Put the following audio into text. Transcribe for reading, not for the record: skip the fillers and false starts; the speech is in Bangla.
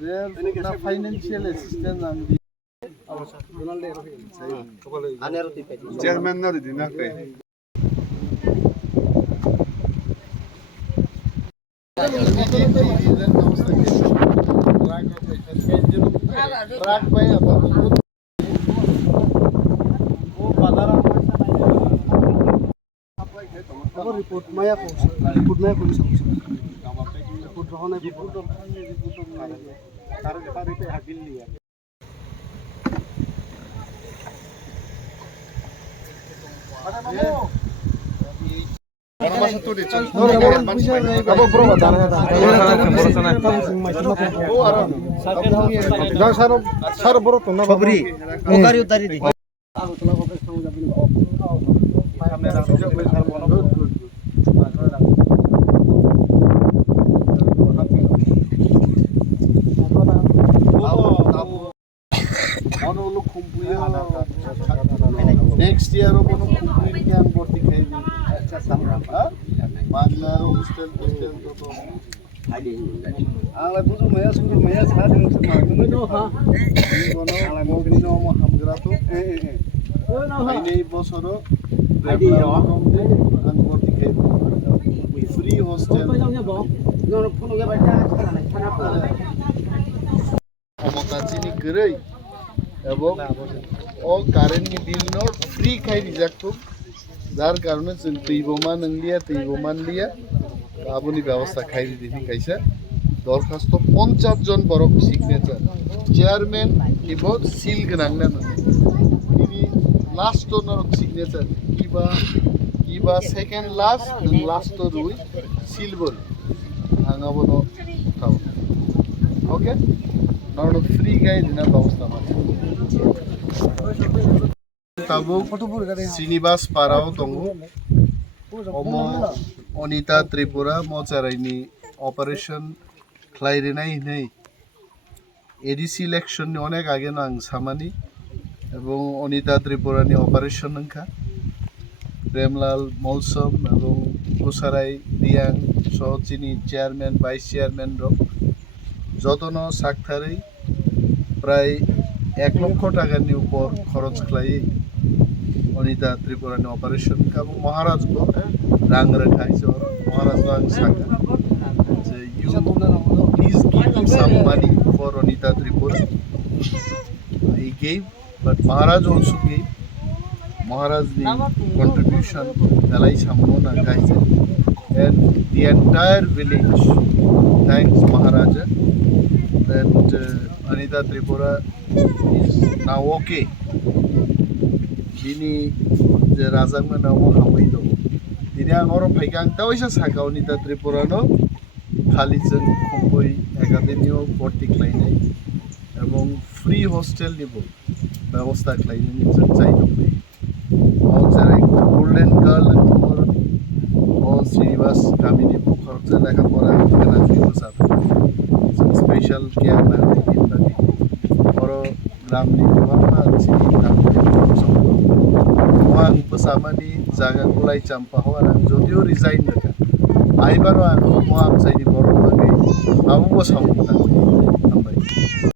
There financial assistance ang di. Chairman na din na kay. Track by about report maya ko report rahana report next year yang borti khay magna hostel to ala buju maya sad ng sa magno ha bono ala mobino mo hamgra to ai bosoro ang borti khay free hostel ক্ষমতাচিনি গরৈ এবং ও কারেন্টনি বিল ন ফ্রি খাই রিজাক্ত যার কারণে जों दैबमा नंलिया दैबमानलिया आबुनि व्यवस्था खाइ दिनि काइसा दरखास्त 50 जन बरक सिगनेचार चेयरमैन इबो सिल गनां ना दिनि लास्ट नर सिगनेचार किबा सेकेंड लास्ट रुइ सिलबर आंगाबो न थाव ओके नर फ्री गाय दिना व्यवस्था मा Tabo Sinibas Parao Tongo Omo Onita Tripura Mocharaini Operation Klairinai Nei ADC election অনেক আগে না সামানি এবং অনিতা ত্রিপুরা নি অপারেশন নংখা প্রেমলাল মৌসুম এবং কুসারাই Diyang সহচিনি chairman vice chairman rock যতন সাকথারে প্রায় 1 লক্ষ টাকার উপর খরচ খাই অনিতা ত্রিপুরানি অপারেশন এবং মহারাজ রাং রাখাইছে মহারাজ রাং সাকা যে you please give some money for Anita Tripura he gave but Maharaj also gave Maharaj the contribution dalai sambona kaise and the entire village thanks Maharaja that Anita Tripura is now okay. Dini je rajang ma namo hamai do. Dini ang orom phaigang ta oisa saka Anita Tripura no khali jeng khongoi academy o borti khlainai ebong free hostel nibo ব্যবস্থা khlainai ni jeng chai do. O jarai golden girl o Srinivas Kamini khorcha lekha pora kana dibo sa. Special care na ittadi oro গ্রামনি Debbarma ang bersama di jaga kulai campah orang jodio resign mereka. Ai baru ang mo am sai di borong lagi. Kamu bos kamu